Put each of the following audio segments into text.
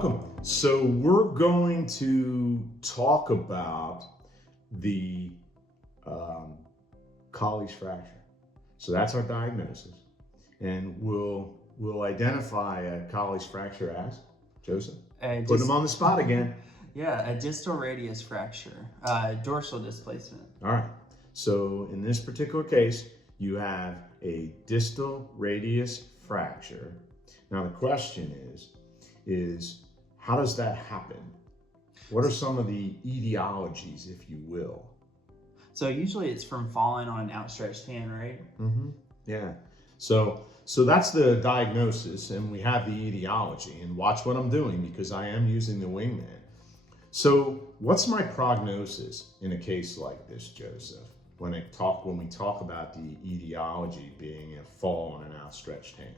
Welcome. So we're going to talk about the Colles fracture. So that's our diagnosis, and we'll identify a Colles fracture as Joseph. Put him on the spot again. Yeah, a distal radius fracture, dorsal displacement. All right. So in this particular case, you have a distal radius fracture. Now the question is how does that happen? What are some of the etiologies, if you will? So usually it's from falling on an outstretched hand, right? Mm-hmm. Yeah. So that's the diagnosis, and we have the etiology. And watch what I'm doing, because I am using the wingman. So what's my prognosis in a case like this, Joseph? When we talk about the etiology being a fall on an outstretched hand.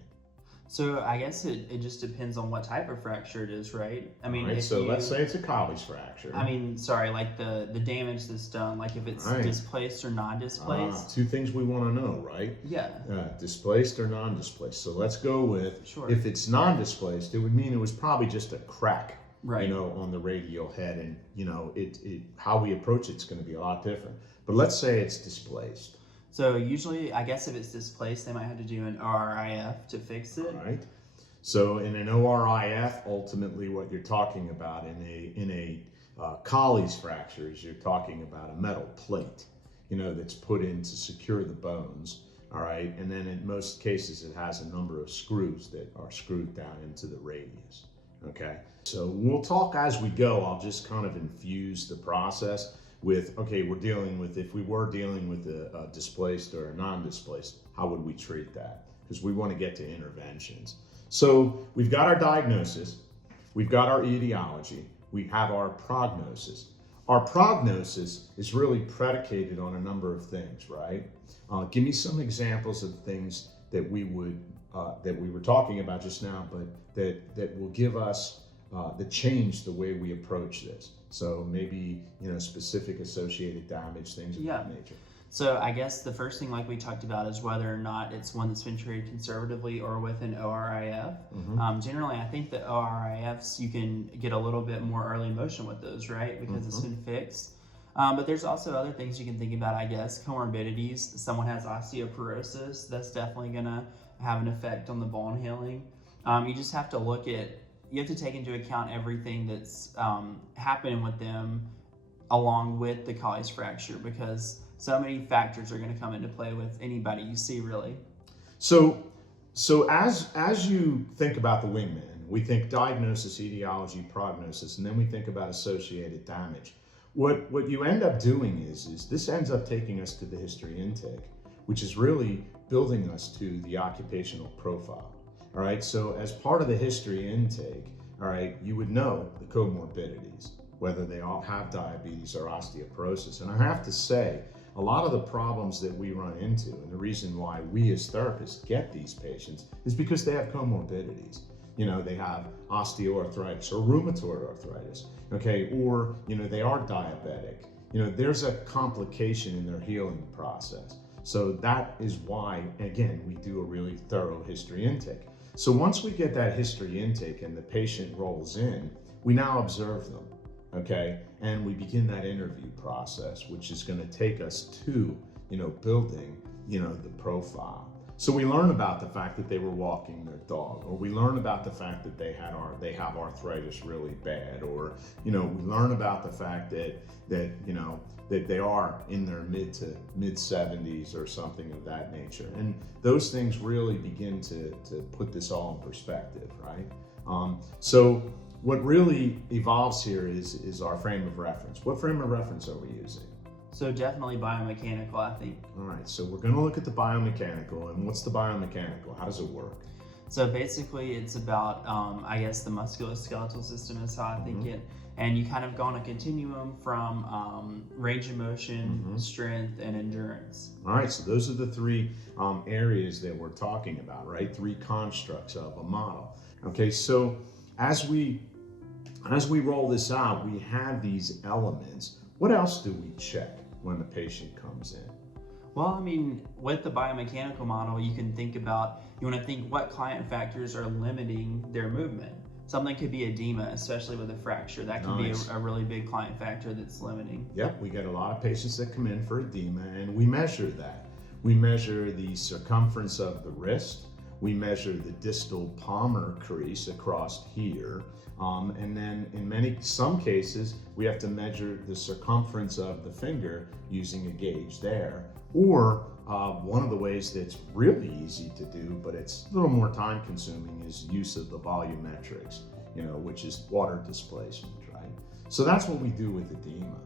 So I guess it just depends on what type of fracture it is, right? I mean, right, so let's say it's a Colles fracture. I mean, sorry, like the damage that's done, like if it's displaced or non-displaced. Two things we want to know, right? Yeah. Displaced or non-displaced. So let's go with, if it's non-displaced, it would mean it was probably just a crack, right, on the radial head, and how we approach it's going to be a lot different. But let's say it's displaced. So usually, I guess if it's displaced, they might have to do an ORIF to fix it. All right. So in an ORIF, ultimately what you're talking about in a Colles fracture is you're talking about a metal plate, that's put in to secure the bones. All right. And then in most cases, it has a number of screws that are screwed down into the radius. Okay. So we'll talk as we go. I'll just kind of infuse the process with, okay, if we were dealing with a displaced or a non-displaced, how would we treat that? Because we want to get to interventions. So we've got our diagnosis, we've got our etiology, we have our prognosis. Our prognosis is really predicated on a number of things, right? Give me some examples of things that we were talking about just now, but that will give us the change the way we approach this. So maybe, specific associated damage, things of that nature. So I guess the first thing, like we talked about, is whether or not it's one that's been treated conservatively or with an ORIF. Mm-hmm. Generally, I think the ORIFs, you can get a little bit more early motion with those, right? Because it's been fixed. But there's also other things you can think about, I guess. Comorbidities. Someone has osteoporosis. That's definitely going to have an effect on the bone healing. You just have to you have to take into account everything that's happening with them along with the Colles fracture, because so many factors are going to come into play with anybody you see, really. So as you think about the wingman, we think diagnosis, etiology, prognosis, and then we think about associated damage. What you end up doing is this ends up taking us to the history intake, which is really building us to the occupational profile. All right, so as part of the history intake, all right, you would know the comorbidities, whether they all have diabetes or osteoporosis. And I have to say, a lot of the problems that we run into, and the reason why we as therapists get these patients, is because they have comorbidities. They have osteoarthritis or rheumatoid arthritis, okay, or, they are diabetic. There's a complication in their healing process. So that is why, again, we do a really thorough history intake. So once we get that history intake and the patient rolls in, we now observe them, okay? And we begin that interview process, which is going to take us to, building, the profile. So we learn about the fact that they were walking their dog, or we learn about the fact that they have arthritis really bad, or, we learn about the fact that they are in their mid 70s or something of that nature. And those things really begin to put this all in perspective, right? So what really evolves here is our frame of reference. What frame of reference are we using? So definitely biomechanical, I think. All right, so we're going to look at the biomechanical. And what's the biomechanical? How does it work? So basically it's about, I guess, the musculoskeletal system is how I think it. And you kind of go on a continuum from range of motion, strength, and endurance. All right, so those are the three areas that we're talking about, right? Three constructs of a model. Okay, so as we roll this out, we have these elements. What else do we check when the patient comes in? Well, I mean, with the biomechanical model, you can think about, you want to think what client factors are limiting their movement. something could be edema, especially with a fracture. That can Nice. be a really big client factor that's limiting. Yep, we get a lot of patients that come in for edema, and we measure that. We measure the circumference of the wrist. We measure the distal palmar crease across here. And then in some cases, we have to measure the circumference of the finger using a gauge there. Or one of the ways that's really easy to do, but it's a little more time consuming, is use of the volumetrics, which is water displacement, right? So that's what we do with edema.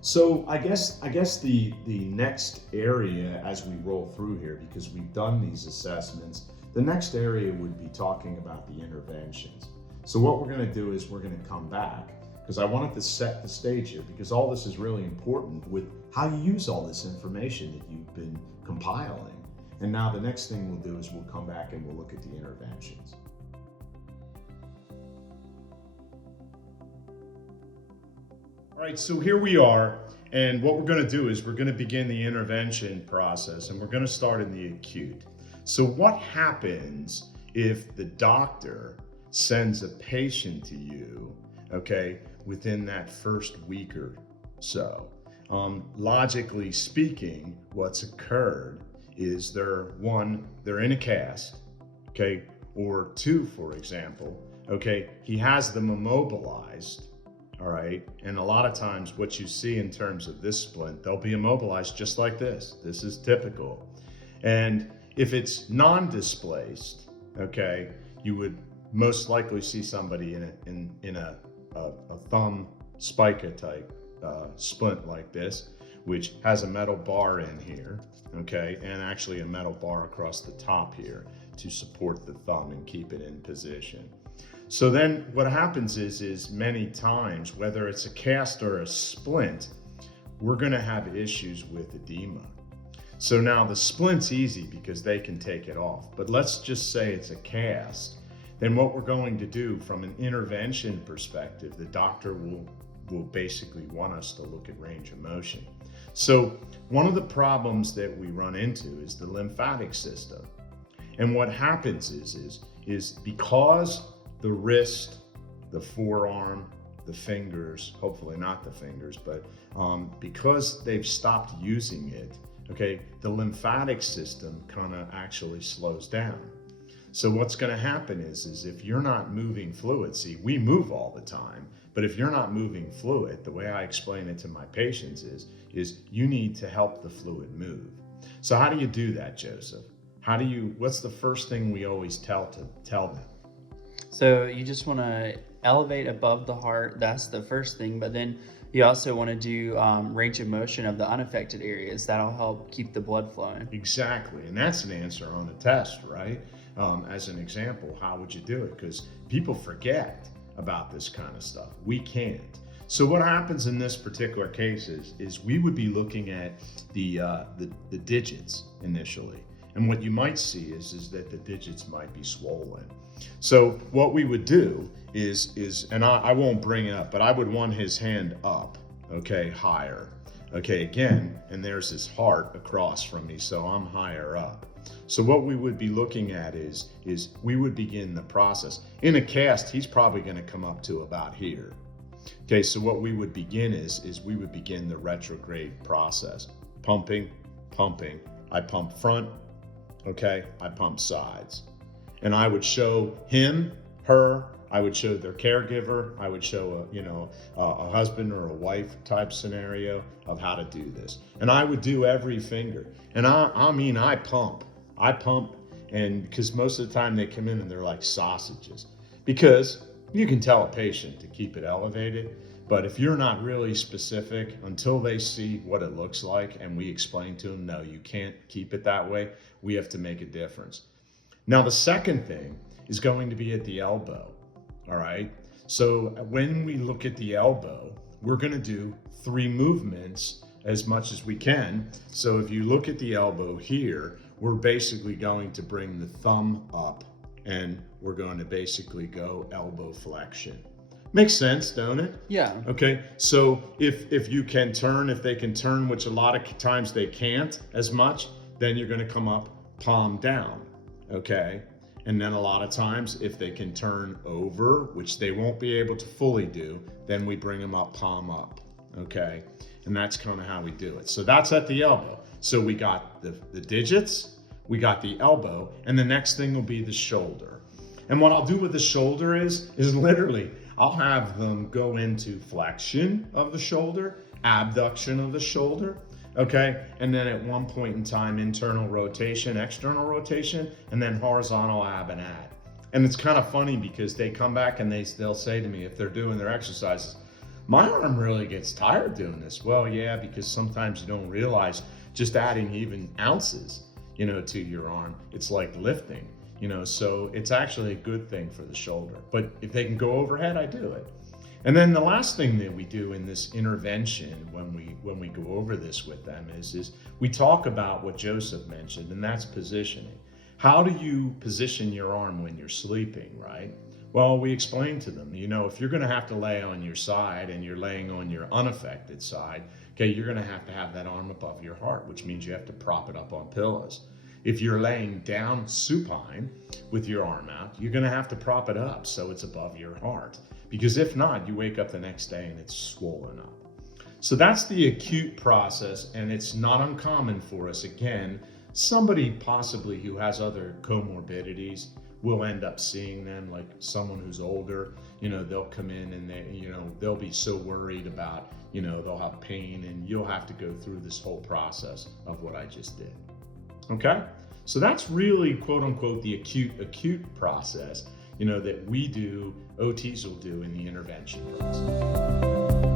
So I guess the next area as we roll through here, because we've done these assessments, the next area would be talking about the interventions. So what we're going to do is we're going to come back, because I wanted to set the stage here, because all this is really important with how you use all this information that you've been compiling. And now the next thing we'll do is we'll come back and we'll look at the interventions. All right, so here we are, and what we're going to do is we're going to begin the intervention process, and we're going to start in the acute. So what happens if the doctor sends a patient to you, okay, within that first week or so? Logically speaking, what's occurred is they're in a cast, okay, or two, for example, okay, he has them immobilized. All right, and a lot of times what you see in terms of this splint, they'll be immobilized just like this. This is typical. And if it's non-displaced, okay, you would most likely see somebody in a thumb spica type splint like this, which has a metal bar in here, okay, and actually a metal bar across the top here to support the thumb and keep it in position. So then what happens is many times, whether it's a cast or a splint, we're going to have issues with edema. So now the splint's easy because they can take it off. But let's just say it's a cast. Then what we're going to do from an intervention perspective, the doctor will basically want us to look at range of motion. So one of the problems that we run into is the lymphatic system. And what happens is because the wrist, the forearm, the fingers, hopefully not the fingers, but because they've stopped using it, okay, the lymphatic system kind of actually slows down. So what's going to happen is if you're not moving fluid, see, we move all the time, but if you're not moving fluid, the way I explain it to my patients is you need to help the fluid move. So how do you do that, Joseph? What's the first thing we always tell them? So you just want to elevate above the heart. That's the first thing. But then you also want to do range of motion of the unaffected areas. That'll help keep the blood flowing. Exactly. And that's an answer on the test, right? As an example, how would you do it? Because people forget about this kind of stuff. We can't. So what happens in this particular case is we would be looking at the digits initially. And what you might see is that the digits might be swollen. So what we would do is and I won't bring it up, but I would want his hand up, okay, higher. Okay, again, and there's his heart across from me, so I'm higher up. So what we would be looking at is we would begin the process. In a cast, he's probably going to come up to about here. Okay, so what we would begin is we would begin the retrograde process. Pumping, I pump front, okay, I pump sides. And I would show him, her, I would show their caregiver, I would show a husband or a wife type scenario of how to do this. And I would do every finger. And I pump, and because most of the time they come in and they're like sausages. Because you can tell a patient to keep it elevated, but if you're not really specific until they see what it looks like and we explain to them, no, you can't keep it that way, we have to make a difference. Now, the second thing is going to be at the elbow, all right? So when we look at the elbow, we're going to do 3 movements as much as we can. So if you look at the elbow here, we're basically going to bring the thumb up and we're going to basically go elbow flexion. Makes sense, don't it? Yeah. Okay, so if they can turn, which a lot of times they can't as much, then you're going to come up palm down. Okay, And then a lot of times, if they can turn over, which they won't be able to fully do, then we bring them up, palm up, okay? And that's kind of how we do it. So that's at the elbow. So we got the digits, we got the elbow, and the next thing will be the shoulder. And what I'll do with the shoulder is literally, I'll have them go into flexion of the shoulder, abduction of the shoulder, okay? And then at one point in time, internal rotation, external rotation, and then horizontal ab and ad. And it's kind of funny because they come back and they'll say to me, if they're doing their exercises, my arm really gets tired doing this. Well, yeah, because sometimes you don't realize just adding even ounces, to your arm, it's like lifting, so it's actually a good thing for the shoulder. But if they can go overhead, I do it. And then the last thing that we do in this intervention when we go over this with them is we talk about what Joseph mentioned, and that's positioning. How do you position your arm when you're sleeping, right? Well, we explain to them, if you're going to have to lay on your side and you're laying on your unaffected side, okay, you're going to have that arm above your heart, which means you have to prop it up on pillows. If you're laying down supine with your arm out, you're going to have to prop it up so it's above your heart. Because if not, you wake up the next day and it's swollen up. So that's the acute process, and it's not uncommon for us. Again, somebody possibly who has other comorbidities will end up seeing them, like someone who's older, they'll come in and they'll be so worried about, they'll have pain, and you'll have to go through this whole process of what I just did. Okay? So that's really, quote unquote, the acute process, that we do, OTs will do in the intervention rooms.